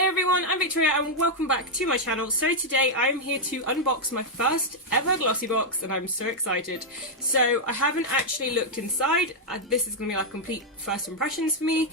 Hello everyone, I'm Victoria and welcome back to my channel. So today I'm here to unbox my first ever glossy box and I'm so excited. So I haven't actually looked inside. This is going to be like complete first impressions for me.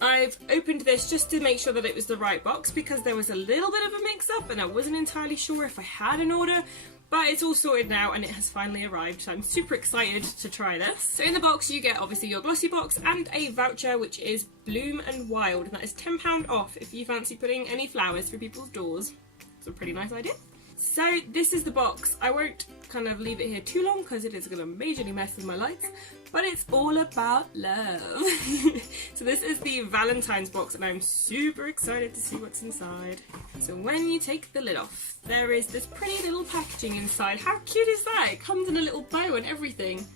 I've opened this just to make sure that it was the right box because there was a little bit of a mix-up and I wasn't entirely sure if I had an order. But it's all sorted now and it has finally arrived, so I'm super excited to try this. So in the box you get obviously your glossy box and a voucher which is Bloom and Wild, and that is £10 off if you fancy putting any flowers through people's doors. It's a pretty nice idea. So this is the box. I won't kind of leave it here too long because it is going to majorly mess with my lights, but it's all about love. So this is the Valentine's box and I'm super excited to see what's inside. So when you take the lid off, there is this pretty little packaging inside. How cute is that? It comes in a little bow and everything.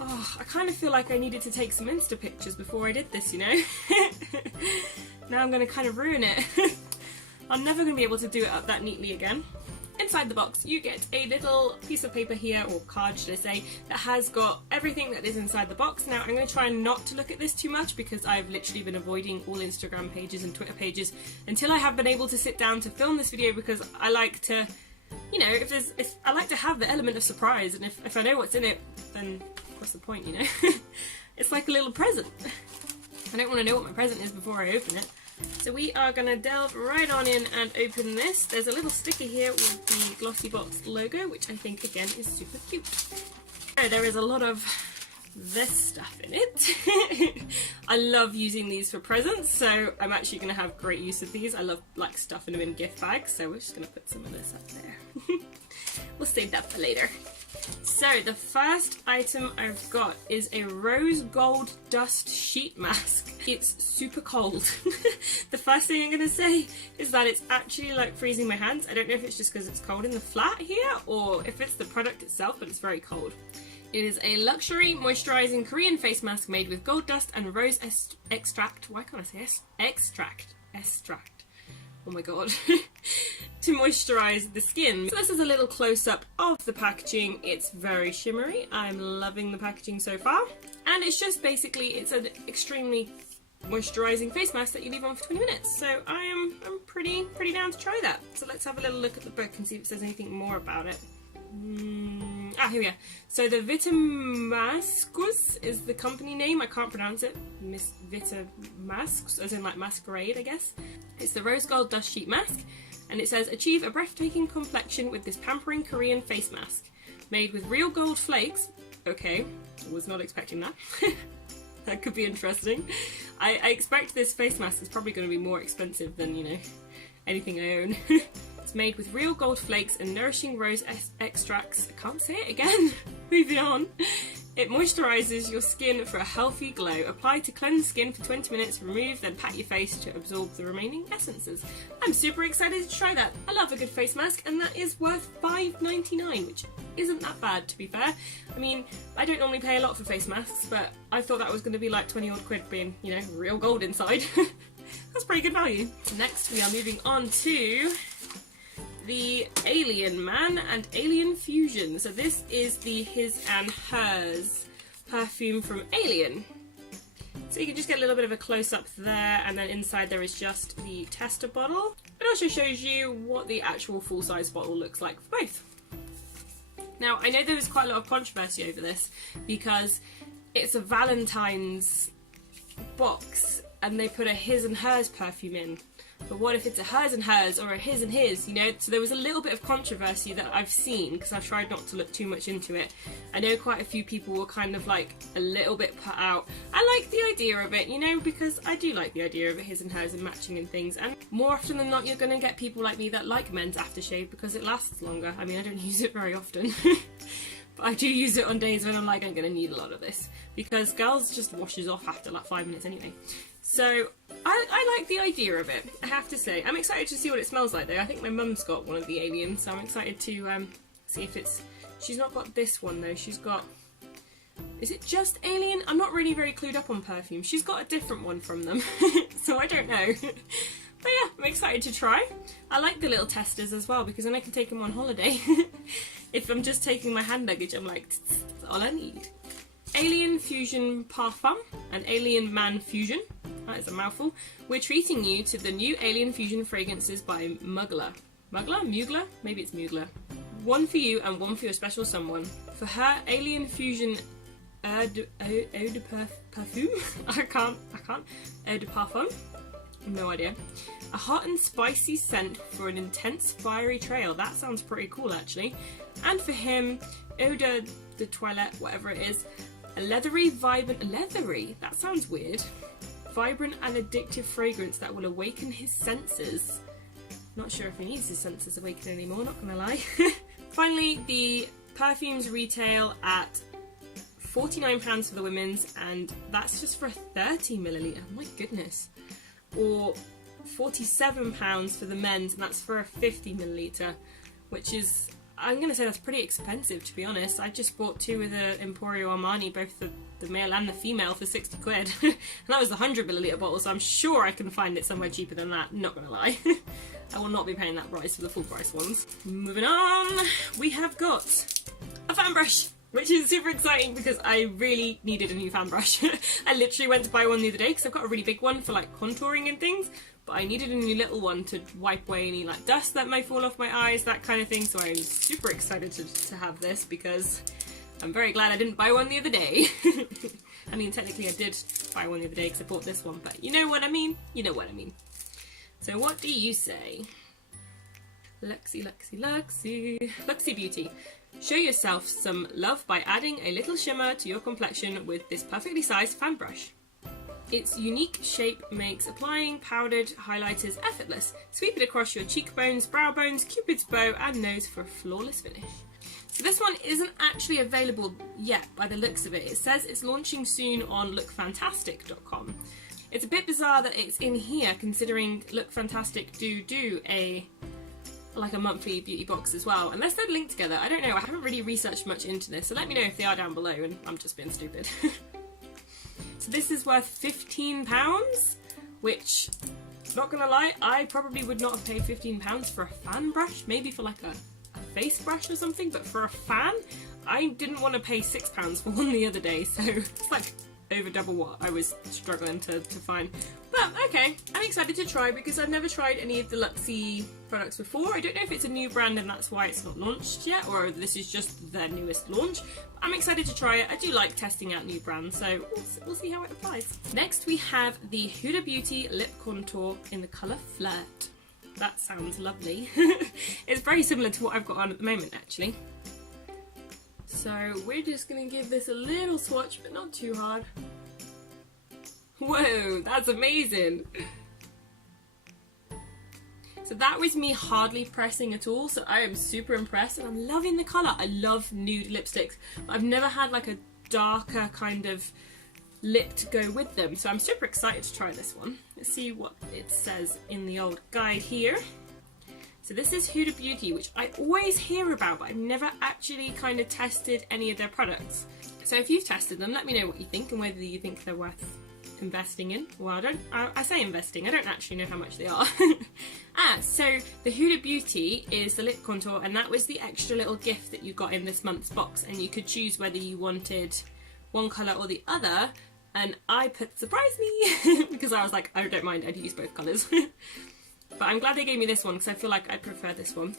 Oh, I kind of feel like I needed to take some Insta pictures before I did this, you know? Now I'm going to kind of ruin it. I'm never going to be able to do it up that neatly again. Inside the box you get a little piece of paper here, or card should I say, that has got everything that is inside the box. Now I'm going to try not to look at this too much because I've literally been avoiding all Instagram pages and Twitter pages until I have been able to sit down to film this video, because I like to, you know, I like to have the element of surprise, and if I know what's in it, then what's the point, you know? It's like a little present. I don't want to know what my present is before I open it. So we are going to delve right on in and open this. There's a little sticker here with the Glossy Box logo, which I think again is super cute. So there is a lot of this stuff in it. I love using these for presents, so I'm actually going to have great use of these. I love like stuffing them in gift bags, so we're just going to put some of this up there. We'll save that for later. So the first item I've got is a rose gold dust sheet mask. It's super cold. The first thing I'm going to say is that it's actually like freezing my hands. I don't know if it's just because it's cold in the flat here or if it's the product itself, but it's very cold. It is a luxury moisturising Korean face mask made with gold dust and rose extract. Why can't I say extract? Oh my god. To moisturise the skin. So this is a little close-up of the packaging. It's very shimmery. I'm loving the packaging so far. And it's just basically, it's an extremely moisturising face mask that you leave on for 20 minutes. So I'm pretty down to try that. So let's have a little look at the book and see if it says anything more about it. Here we are. So the Vitamascus is the company name. I can't pronounce it. Miss Vitamascus, as in like masquerade, I guess. It's the rose gold dust sheet mask, and it says achieve a breathtaking complexion with this pampering Korean face mask, made with real gold flakes. Okay, I was not expecting that. That could be interesting. I expect this face mask is probably going to be more expensive than, you know, anything I own. It's made with real gold flakes and nourishing rose extracts. I can't say it again. Moving on. It moisturises your skin for a healthy glow. Apply to cleanse skin for 20 minutes, remove, then pat your face to absorb the remaining essences. I'm super excited to try that. I love a good face mask, and that is worth $5.99, which isn't that bad, to be fair. I mean, I don't normally pay a lot for face masks, but I thought that was going to be like 20 odd quid being, you know, real gold inside. That's pretty good value. Next we are moving on to the Alien Man and Alien Fusion. So this is the His and Hers perfume from Alien. So you can just get a little bit of a close-up there, and then inside there is just the tester bottle. It also shows you what the actual full-size bottle looks like for both. Now, I know there was quite a lot of controversy over this because it's a Valentine's box and they put a His and Hers perfume in. But what if it's a hers and hers or a his and his, you know? So there was a little bit of controversy that I've seen because I've tried not to look too much into it. I know quite a few people were kind of like a little bit put out. I like the idea of it, you know, because I do like the idea of it, his and hers and matching and things. And more often than not, you're going to get people like me that like men's aftershave because it lasts longer. I mean, I don't use it very often. But I do use it on days when I'm like, I'm going to need a lot of this. Because girls just washes off after like 5 minutes anyway. So, I like the idea of it, I have to say. I'm excited to see what it smells like though. I think my mum's got one of the Aliens, so I'm excited to see if it's... She's not got this one though, she's got... Is it just Alien? I'm not really very clued up on perfume. She's got a different one from them, so I don't know. But yeah, I'm excited to try. I like the little testers as well because then I can take them on holiday. If I'm just taking my hand luggage, I'm like, that's all I need. Alien Fusion Parfum and Alien Man Fusion. that is a mouthful. We're treating you to the new Alien Fusion fragrances by Mugler. Mugler? Maybe it's Mugler. One for you and one for your special someone. For her, Alien Fusion Eau de Parfum? I can't. Eau de Parfum? No idea. A hot and spicy scent for an intense fiery trail. That sounds pretty cool actually. And for him, Eau de Toilette, whatever it is. A leathery, that sounds weird. Vibrant and addictive fragrance that will awaken his senses. Not sure if he needs his senses awakened anymore, not gonna lie. Finally, the perfumes retail at £49 for the women's, and that's just for a 30ml. My goodness. Or £47 for the men's, and that's for a 50ml, which is, I'm going to say that's pretty expensive, to be honest. I just bought two with the Emporio Armani, both the male and the female, for 60 quid. And that was the 100ml bottle, so I'm sure I can find it somewhere cheaper than that, not going to lie. I will not be paying that price for the full price ones. Moving on, we have got a fan brush, which is super exciting because I really needed a new fan brush. I literally went to buy one the other day because I've got a really big one for like contouring and things, but I needed a new little one to wipe away any like dust that may fall off my eyes, that kind of thing, so I'm super excited to have this because I'm very glad I didn't buy one the other day. I mean, technically I did buy one the other day because I bought this one, but you know what I mean? You know what I mean. So what do you say? VixieBeauty. Show yourself some love by adding a little shimmer to your complexion with this perfectly sized fan brush. Its unique shape makes applying powdered highlighters effortless. Sweep it across your cheekbones, brow bones, cupid's bow and nose for a flawless finish. So this one isn't actually available yet by the looks of it. It says it's launching soon on lookfantastic.com. It's a bit bizarre that it's in here considering Look Fantastic do a monthly beauty box as well, unless they're linked together. I don't know, I haven't really researched much into this, so let me know if they are down below and I'm just being stupid. So this is worth £15, which, not gonna lie, I probably would not have paid £15 for a fan brush, maybe for like a face brush or something, but for a fan, I didn't want to pay £6 for one the other day, so it's like over double what I was struggling to find. But okay, I'm excited to try because I've never tried any of the Luxie products before. I don't know if it's a new brand and that's why it's not launched yet, or this is just their newest launch. I'm excited to try it. I do like testing out new brands, so we'll see how it applies. Next we have the Huda Beauty Lip Contour in the colour Flirt. That sounds lovely. It's very similar to what I've got on at the moment actually. So we're just going to give this a little swatch, but not too hard. Whoa, that's amazing! So that was me hardly pressing at all, so I am super impressed and I'm loving the colour. I love nude lipsticks, but I've never had like a darker kind of lip to go with them, so I'm super excited to try this one. Let's see what it says in the old guide here. So this is Huda Beauty, which I always hear about, but I've never actually kind of tested any of their products. So if you've tested them, let me know what you think and whether you think they're worth investing in. Well, I say investing, I don't actually know how much they are. So the Huda Beauty is the lip contour, and that was the extra little gift that you got in this month's box, and you could choose whether you wanted one colour or the other, and I put surprise me because I was like, I don't mind, I'd use both colours. But I'm glad they gave me this one because I feel like I prefer this one.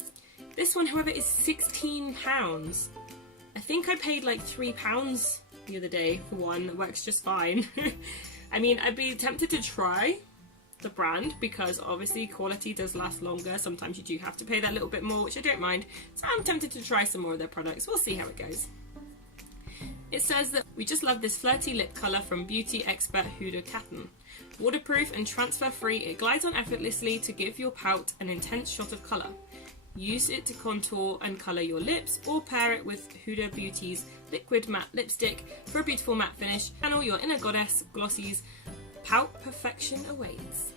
This one, however, is £16. I think I paid like £3 the other day for one that works just fine. I mean, I'd be tempted to try the brand because obviously quality does last longer. Sometimes you do have to pay that little bit more, which I don't mind. So I'm tempted to try some more of their products. We'll see how it goes. It says that we just love this flirty lip colour from beauty expert Huda Catton. Waterproof and transfer free, it glides on effortlessly to give your pout an intense shot of colour. Use it to contour and colour your lips, or pair it with Huda Beauty's liquid matte lipstick for a beautiful matte finish. Channel your inner goddess, Glossy's pout perfection awaits.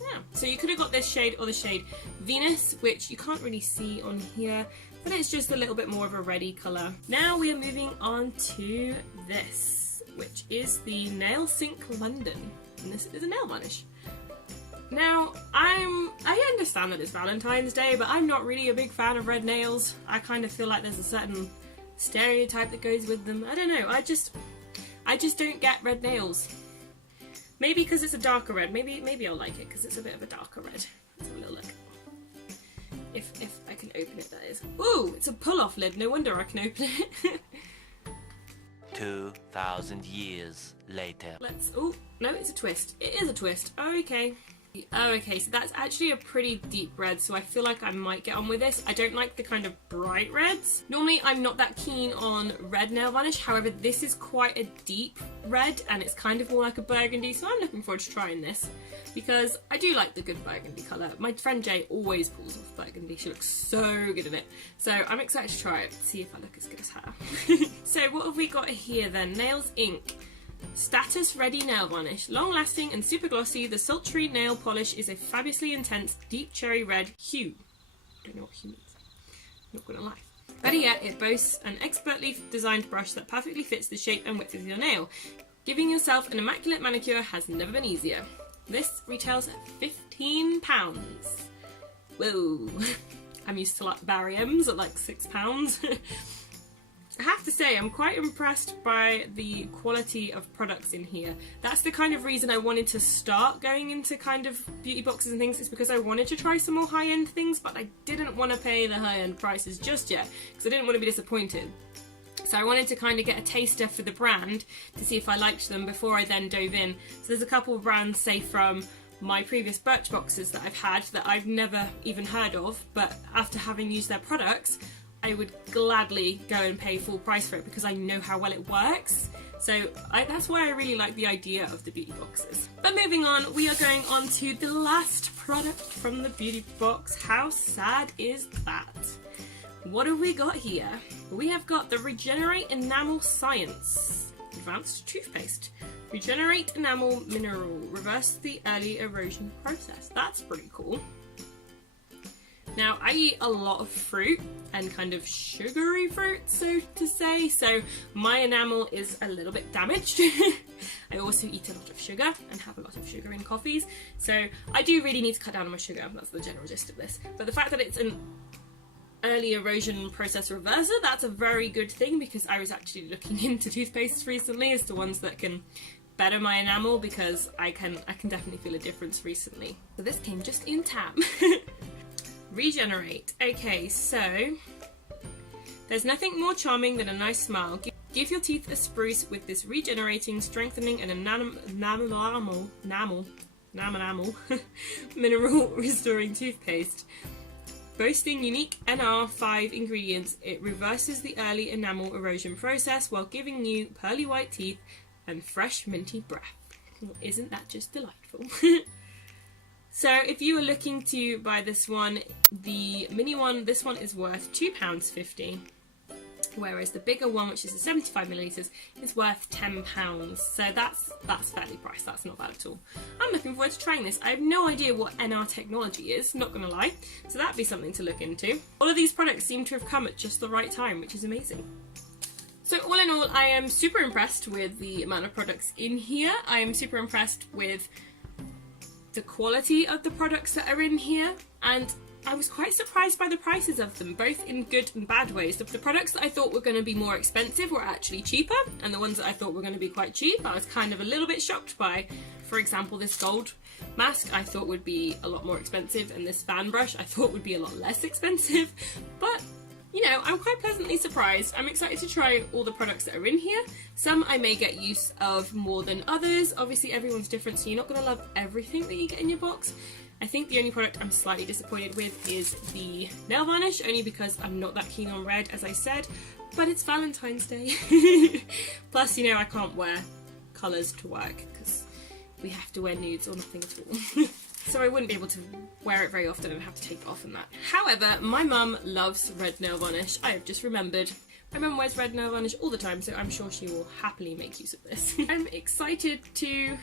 Yeah, so you could have got this shade or the shade Venus, which you can't really see on here, but it's just a little bit more of a reddy colour. Now we are moving on to this, which is the Nail Sync London, and this is a nail varnish. Now, I understand that it's Valentine's Day, but I'm not really a big fan of red nails. I kind of feel like there's a certain stereotype that goes with them. I don't know, I just don't get red nails. Maybe because it's a darker red. Maybe I'll like it because it's a bit of a darker red. Let's have a little look. If I can open it, that is. Ooh, it's a pull-off lid. No wonder I can open it. 2,000 years later. Oh, no, it's a twist. It is a twist. Okay. Oh, okay, so that's actually a pretty deep red, so I feel like I might get on with this. I don't like the kind of bright reds. Normally, I'm not that keen on red nail varnish. However, this is quite a deep red, and it's kind of more like a burgundy, so I'm looking forward to trying this because I do like the good burgundy colour. My friend Jay always pulls off burgundy. She looks so good in it. So I'm excited to try it, see if I look as good as her. So what have we got here then? Nails Inc. Status Ready Nail Varnish. Long lasting and super glossy, the sultry nail polish is a fabulously intense deep cherry red hue. I don't know what hue means. Not gonna lie. Better yet, it boasts an expertly designed brush that perfectly fits the shape and width of your nail. Giving yourself an immaculate manicure has never been easier. This retails at £15. Whoa. I'm used to like Barry M's at like £6. I have to say, I'm quite impressed by the quality of products in here. That's the kind of reason I wanted to start going into kind of beauty boxes and things, is because I wanted to try some more high-end things, but I didn't want to pay the high-end prices just yet, because I didn't want to be disappointed. So I wanted to kind of get a taster for the brand to see if I liked them before I then dove in. So there's a couple of brands, say from my previous Birch boxes that I've had that I've never even heard of, but after having used their products, I would gladly go and pay full price for it because I know how well it works. So that's why I really like the idea of the beauty boxes. But moving on, we are going on to the last product from the beauty box. How sad is that? What have we got here? We have got the Regenerate Enamel Science Advanced Toothpaste. Regenerate Enamel Mineral. Reverse the early erosion process. That's pretty cool. Now, I eat a lot of fruit and kind of sugary fruit, so to say, so my enamel is a little bit damaged. I also eat a lot of sugar and have a lot of sugar in coffees, so I do really need to cut down on my sugar. That's the general gist of this. But the fact that it's an early erosion process reverser, that's a very good thing, because I was actually looking into toothpastes recently as to ones that can better my enamel, because I can definitely feel a difference recently. So this came just in time. Regenerate. Okay, so there's nothing more charming than a nice smile. Give your teeth a spruce with this regenerating, strengthening, and enamel mineral restoring toothpaste. Boasting unique NR5 ingredients, it reverses the early enamel erosion process while giving you pearly white teeth and fresh minty breath. Well, isn't that just delightful? So if you were looking to buy this one, the mini one, this one is worth £2.50, whereas the bigger one, which is the 75ml, is worth £10. So that's fairly priced. That's not bad at all. I'm looking forward to trying this. I have no idea what NR technology is, not gonna lie, so that'd be something to look into. All of these products seem to have come at just the right time, which is amazing. So all in all, I am super impressed with the amount of products in here. I am super impressed with the quality of the products that are in here, and I was quite surprised by the prices of them, both in good and bad ways. The products that I thought were going to be more expensive were actually cheaper, and the ones that I thought were going to be quite cheap I was kind of a little bit shocked by. For example, this gold mask I thought would be a lot more expensive, and this fan brush I thought would be a lot less expensive, but you know, I'm quite pleasantly surprised. I'm excited to try all the products that are in here. Some I may get use of more than others. Obviously everyone's different, so you're not going to love everything that you get in your box. I think the only product I'm slightly disappointed with is the nail varnish, only because I'm not that keen on red, as I said, but it's Valentine's Day. Plus, you know, I can't wear colours to work because we have to wear nudes or nothing at all. So I wouldn't be able to wear it very often and have to take it off and that. However, my mum loves red nail varnish. I have just remembered. My mum wears red nail varnish all the time, so I'm sure she will happily make use of this. I'm excited to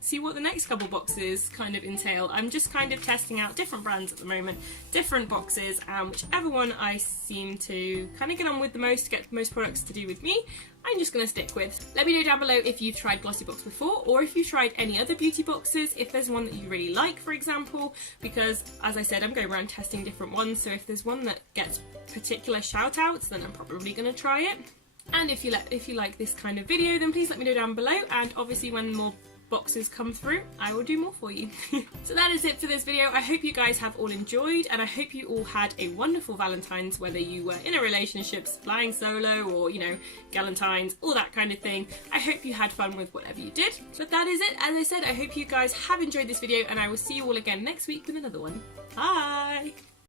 see what the next couple boxes kind of entail. I'm just kind of testing out different brands at the moment, different boxes, and whichever one I seem to kind of get on with the most, get the most products to do with me, I'm just going to stick with. Let me know down below if you've tried Glossy Box before, or if you've tried any other beauty boxes, if there's one that you really like, for example, because as I said, I'm going around testing different ones, so if there's one that gets particular shout outs, then I'm probably going to try it. And if you like this kind of video, then please let me know down below, and obviously when more boxes come through, I will do more for you. So that is it for this video. I hope you guys have all enjoyed, and I hope you all had a wonderful Valentine's, whether you were in a relationship, flying solo, or, you know, galentines, all that kind of thing. I hope you had fun with whatever you did. But that is it. As I said, I hope you guys have enjoyed this video, and I will see you all again next week with another one. Bye!